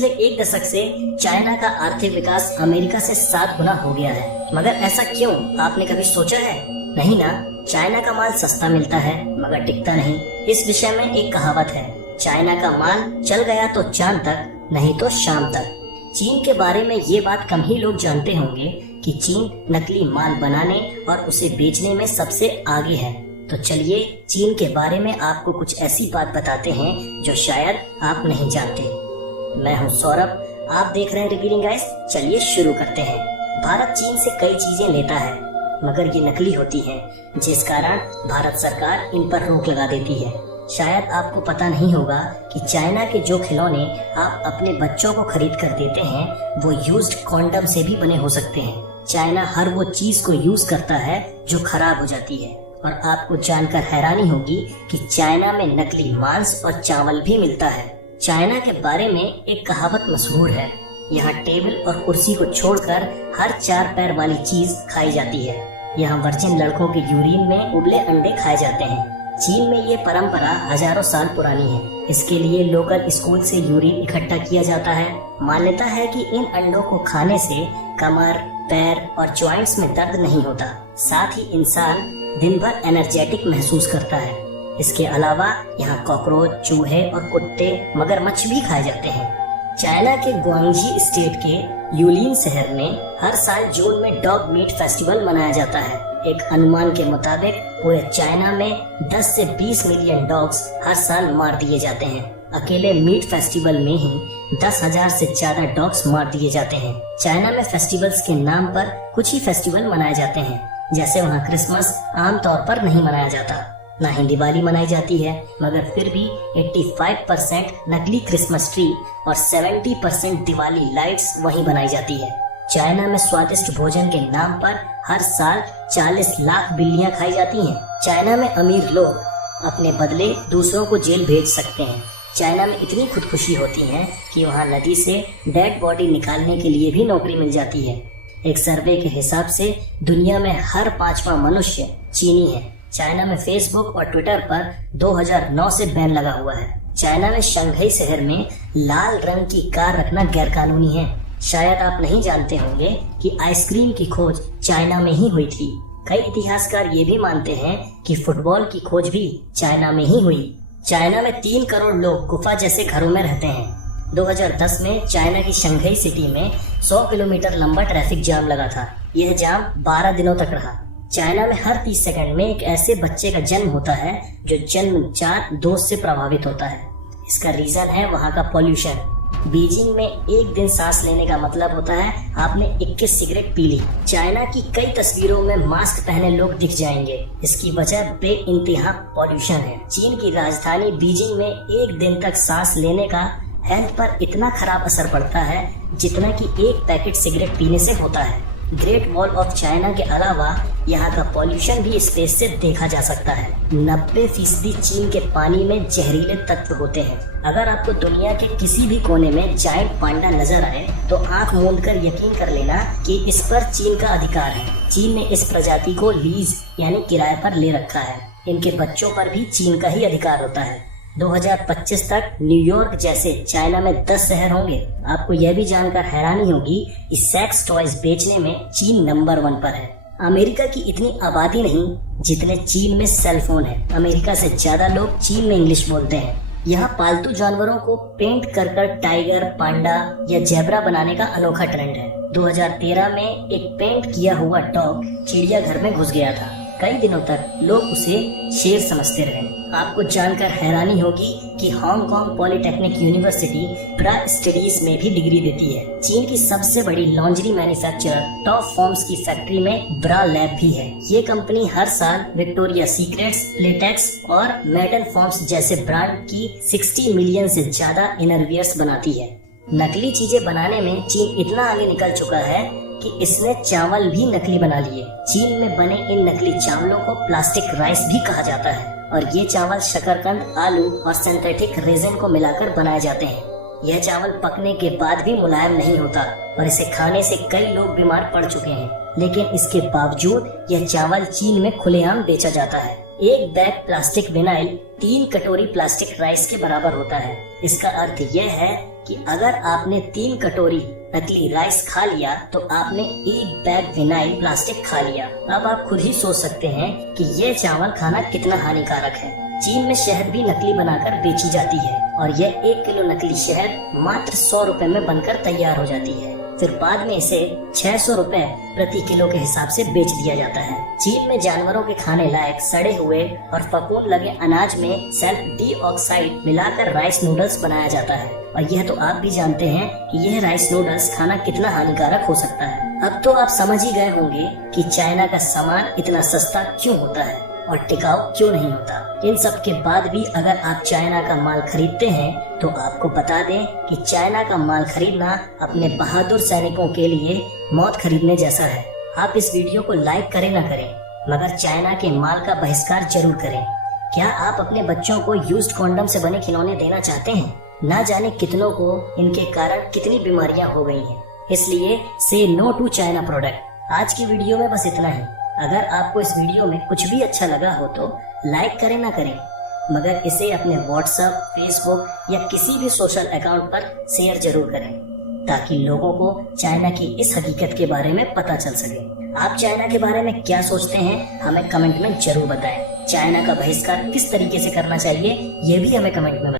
पिछले एक दशक से चाइना का आर्थिक विकास अमेरिका से 7 गुना हो गया है। मगर ऐसा क्यों, आपने कभी सोचा है? नहीं ना। चाइना का माल सस्ता मिलता है मगर टिकता नहीं। इस विषय में एक कहावत है, चाइना का माल चल गया तो चांद तक, नहीं तो शाम तक। चीन के बारे में ये बात कम ही लोग जानते होंगे कि चीन नकली माल बनाने और उसे बेचने में सबसे आगे है। तो चलिए चीन के बारे में आपको कुछ ऐसी बात बताते हैं जो शायद आप नहीं जानते। मैं हूं सौरभ, आप देख रहे हैं रिवीलिंग गाइस। चलिए शुरू करते हैं। भारत चीन से कई चीजें लेता है मगर ये नकली होती हैं, जिस कारण भारत सरकार इन पर रोक लगा देती है। शायद आपको पता नहीं होगा कि चाइना के जो खिलौने आप अपने बच्चों को खरीद कर देते हैं वो यूज्ड कॉन्डम से भी बने हो सकते हैं। चाइना हर वो चीज को यूज करता है जो खराब हो जाती है। और आपको जानकर हैरानी होगी कि चाइना में नकली मांस और चावल भी मिलता है। चाइना के बारे में एक कहावत मशहूर है, यहाँ टेबल और कुर्सी को छोड़कर हर 4 पैर वाली चीज खाई जाती है। यहाँ वर्जिन लड़कों के यूरिन में उबले अंडे खाए जाते हैं। चीन में ये परंपरा हजारों साल पुरानी है। इसके लिए लोकल स्कूल से यूरिन इकट्ठा किया जाता है। मान्यता है कि इन अंडों को खाने से कमर, पैर और जॉइंट्स में दर्द नहीं होता। साथ ही इंसान दिन भर एनर्जेटिक महसूस करता है। इसके अलावा यहाँ कॉकरोच, चूहे और कुत्ते, मगरमच्छ भी खाए जाते हैं। चाइना के ग्वांगजी स्टेट के यूलिन शहर में हर साल जून में डॉग मीट फेस्टिवल मनाया जाता है। एक अनुमान के मुताबिक पूरे चाइना में 10 से 20 मिलियन डॉग्स हर साल मार दिए जाते हैं। अकेले मीट फेस्टिवल में ही 10,000 से ज्यादा डॉग्स मार दिए जाते हैं। चाइना में फेस्टिवल्स के नाम पर कुछ ही फेस्टिवल मनाए जाते हैं। जैसे वहाँ क्रिसमस आमतौर पर नहीं मनाया जाता, ना ही दिवाली मनाई जाती है, मगर फिर भी 85% नकली क्रिसमस ट्री और 70% दिवाली लाइट्स वहीं बनाई जाती है। चाइना में स्वादिष्ट भोजन के नाम पर हर साल 40 लाख बिल्लियां खाई जाती हैं। चाइना में अमीर लोग अपने बदले दूसरों को जेल भेज सकते हैं। चाइना में इतनी खुदकुशी होती है कि वहाँ नदी से डेड बॉडी निकालने के लिए भी नौकरी मिल जाती है। एक सर्वे के हिसाब से दुनिया में हर 5वां मनुष्य चीनी है। चाइना में फेसबुक और ट्विटर पर 2009 से बैन लगा हुआ है। चाइना में शंघाई शहर में लाल रंग की कार रखना गैरकानूनी है। शायद आप नहीं जानते होंगे कि आइसक्रीम की खोज चाइना में ही हुई थी। कई इतिहासकार ये भी मानते हैं कि फुटबॉल की खोज भी चाइना में ही हुई। चाइना में 3 करोड़ लोग गुफा जैसे घरों में रहते हैं। 2010 में चाइना की शंघाई सिटी में 100 किलोमीटर लंबा ट्रैफिक जाम लगा था। यह जाम 12 दिनों तक रहा। चाइना में हर 30 सेकंड में एक ऐसे बच्चे का जन्म होता है जो जन्मजात दोष से प्रभावित होता है। इसका रीजन है वहाँ का पॉल्यूशन। बीजिंग में एक दिन सांस लेने का मतलब होता है आपने 21 सिगरेट पी ली। चाइना की कई तस्वीरों में मास्क पहने लोग दिख जाएंगे। इसकी वजह बेइंतहा पॉल्यूशन है। चीन की राजधानी बीजिंग में एक दिन तक सांस लेने का हेल्थ पर इतना खराब असर पड़ता है जितना कि एक पैकेट सिगरेट पीने से होता है। ग्रेट वॉल ऑफ चाइना के अलावा यहाँ का पॉल्यूशन भी स्पेस से देखा जा सकता है। 90% चीन के पानी में जहरीले तत्व होते हैं। अगर आपको दुनिया के किसी भी कोने में जायंट पांडा नजर आए तो आंख मूंद कर यकीन कर लेना कि इस पर चीन का अधिकार है। चीन ने इस प्रजाति को लीज यानी किराए पर ले रखा है। इनके बच्चों पर भी चीन का ही अधिकार होता है। 2025 तक न्यूयॉर्क जैसे चाइना में 10 शहर होंगे। आपको यह भी जानकर हैरानी होगी कि सेक्स टॉयज बेचने में चीन नंबर 1 पर है। अमेरिका की इतनी आबादी नहीं जितने चीन में सेल फोन है। अमेरिका से ज्यादा लोग चीन में इंग्लिश बोलते हैं। यहाँ पालतू जानवरों को पेंट कर टाइगर, पांडा या जेब्रा बनाने का अनोखा ट्रेंड है। 2013 में एक पेंट किया हुआ डॉग चिड़ियाघर में घुस गया था। कई दिनों तक लोग उसे शेर समझते रहे। आपको जानकर हैरानी होगी कि हांगकांग पॉलिटेक्निक यूनिवर्सिटी ब्रा स्टडीज में भी डिग्री देती है। चीन की सबसे बड़ी लॉन्ड्री मैन्युफैक्चरर टॉप फॉर्म्स की फैक्ट्री में ब्रा लैब भी है। ये कंपनी हर साल विक्टोरिया सीक्रेट्स, प्लेटेक्स और मेडन फॉर्म्स जैसे ब्रांड की 60 मिलियन से ज्यादा इनरवियर्स बनाती है। नकली चीजें बनाने में चीन इतना आगे निकल चुका है कि इसने चावल भी नकली बना लिए। चीन में बने इन नकली चावलों को प्लास्टिक राइस भी कहा जाता है और ये चावल शकरकंद, आलू और सिंथेटिक रेजिन को मिलाकर बनाए जाते हैं। यह चावल पकने के बाद भी मुलायम नहीं होता और इसे खाने से कई लोग बीमार पड़ चुके हैं। लेकिन इसके बावजूद यह चावल चीन में खुलेआम बेचा जाता है। एक बैग प्लास्टिक विनाइल 3 कटोरी प्लास्टिक राइस के बराबर होता है। इसका अर्थ यह है कि अगर आपने 3 कटोरी नकली राइस खा लिया तो आपने 1 बैग विनाइल प्लास्टिक खा लिया। अब आप खुद ही सोच सकते हैं कि ये चावल खाना कितना हानिकारक है। चीन में शहद भी नकली बनाकर बेची जाती है और यह 1 किलो नकली शहद मात्र 100 रुपए में बनकर तैयार हो जाती है। फिर बाद में इसे 600 रुपए प्रति किलो के हिसाब से बेच दिया जाता है। चीन में जानवरों के खाने लायक सड़े हुए और फफूंद लगे अनाज में सल्फर डाइऑक्साइड मिलाकर राइस नूडल्स बनाया जाता है और यह तो आप भी जानते हैं कि यह राइस नूडल्स खाना कितना हानिकारक हो सकता है। अब तो आप समझ ही गए होंगे कि चाइना का सामान इतना सस्ता क्यों होता है और टिकाऊ क्यों नहीं होता। इन सब के बाद भी अगर आप चाइना का माल खरीदते हैं तो आपको बता दें कि चाइना का माल खरीदना अपने बहादुर सैनिकों के लिए मौत खरीदने जैसा है। आप इस वीडियो को लाइक करें ना करें, मगर चाइना के माल का बहिष्कार जरूर करें। क्या आप अपने बच्चों को यूज्ड कॉन्डम से बने खिलौने देना चाहते हैं? ना जाने कितनों को इनके कारण कितनी बीमारियां हो गई हैं। इसलिए से नो टू चाइना प्रोडक्ट। आज की वीडियो में बस इतना ही। अगर आपको इस वीडियो में कुछ भी अच्छा लगा हो तो लाइक करें ना करें, मगर इसे अपने व्हाट्सएप, फेसबुक या किसी भी सोशल अकाउंट पर शेयर जरूर करें ताकि लोगों को चाइना की इस हकीकत के बारे में पता चल सके। आप चाइना के बारे में क्या सोचते हैं हमें कमेंट में जरूर बताएं। चाइना का बहिष्कार किस तरीके से करना चाहिए ये भी हमें कमेंट में बताएं।